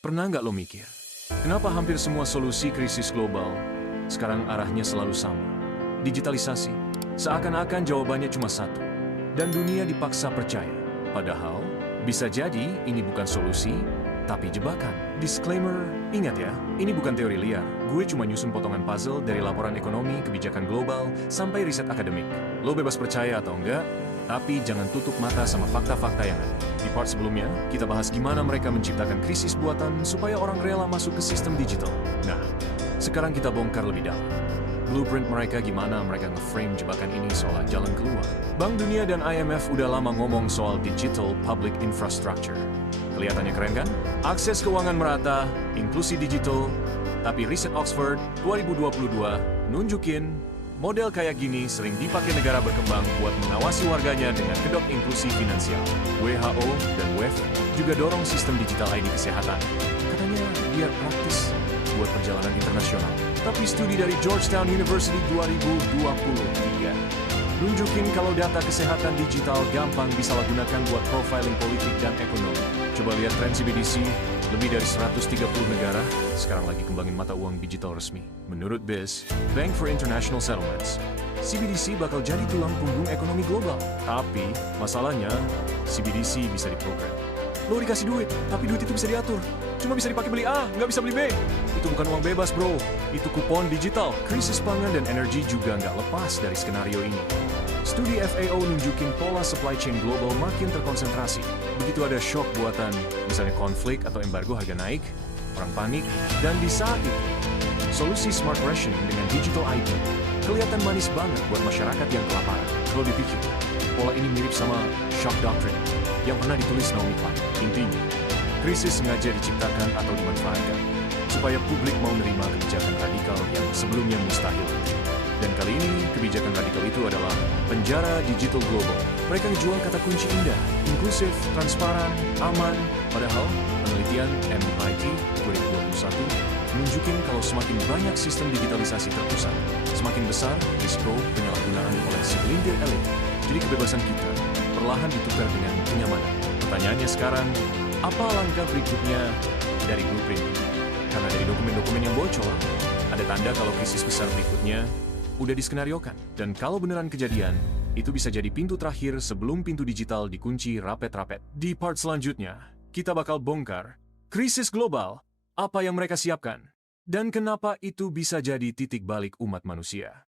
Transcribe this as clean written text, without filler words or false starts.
Pernah nggak lo mikir, kenapa hampir semua solusi krisis global sekarang arahnya selalu sama? Digitalisasi. Seakan-akan jawabannya cuma satu. Dan dunia dipaksa percaya. Padahal, bisa jadi ini bukan solusi, tapi jebakan. Disclaimer, ingat ya, ini bukan teori liar. Gue cuma nyusun potongan puzzle dari laporan ekonomi, kebijakan global, sampai riset akademik. Lo bebas percaya atau enggak, tapi jangan tutup mata sama fakta-fakta yang ada. Di part sebelumnya, kita bahas gimana mereka menciptakan krisis buatan supaya orang rela masuk ke sistem digital. Nah, sekarang kita bongkar lebih dalam. Blueprint mereka gimana mereka nge-frame jebakan ini soal jalan keluar. Bank Dunia dan IMF udah lama ngomong soal digital public infrastructure. Kelihatannya keren kan? Akses keuangan merata, inklusi digital, tapi riset Oxford 2022 nunjukin model kayak gini sering dipakai negara berkembang buat mengawasi warganya dengan kedok inklusi finansial. WHO dan WEF juga dorong sistem digital ID kesehatan. Katanya biar praktis buat perjalanan internasional. Tapi studi dari Georgetown University 2023 nunjukin kalau data kesehatan digital gampang disalahgunakan buat profiling politik dan ekonomi. Coba lihat tren CBDC, lebih dari 130 negara sekarang lagi kembangin mata uang digital resmi. Menurut BIS, Bank for International Settlements, CBDC bakal jadi tulang punggung ekonomi global. Tapi, masalahnya, CBDC bisa diprogram. Lo dikasih duit, tapi duit itu bisa diatur. Cuma bisa dipakai beli A, nggak bisa beli B. Itu bukan uang bebas, bro. Itu kupon digital. Krisis pangan dan energi juga nggak lepas dari skenario ini. Studi FAO nunjukin pola supply chain global makin terkonsentrasi. Begitu ada shock buatan, misalnya konflik atau embargo harga naik, orang panik, dan di saat itu, solusi smart ration dengan digital ID kelihatan manis banget buat masyarakat yang kelaparan. Kalau dipikir, pola ini mirip sama shock doctrine yang pernah ditulis Naomi Klein. Intinya, krisis sengaja diciptakan atau dimanfaatkan supaya publik mau menerima kebijakan radikal yang sebelumnya mustahil. Dan kali ini, kebijakan radikal itu adalah penjara digital global. Mereka ngejual kata kunci indah, inklusif, transparan, aman. Padahal, penelitian MIT 2021 menunjukkan kalau semakin banyak sistem digitalisasi terpusat, semakin besar risiko penyalahgunaan oleh segelintir elit. Jadi kebebasan kita perlahan ditukar dengan kenyamanan. Pertanyaannya sekarang, apa langkah berikutnya dari blueprint? Karena dari dokumen-dokumen yang bocor, ada tanda kalau krisis besar berikutnya udah diskenariokan. Dan kalau beneran kejadian, itu bisa jadi pintu terakhir sebelum pintu digital dikunci rapet-rapet. Di part selanjutnya, kita bakal bongkar krisis global, apa yang mereka siapkan, dan kenapa itu bisa jadi titik balik umat manusia.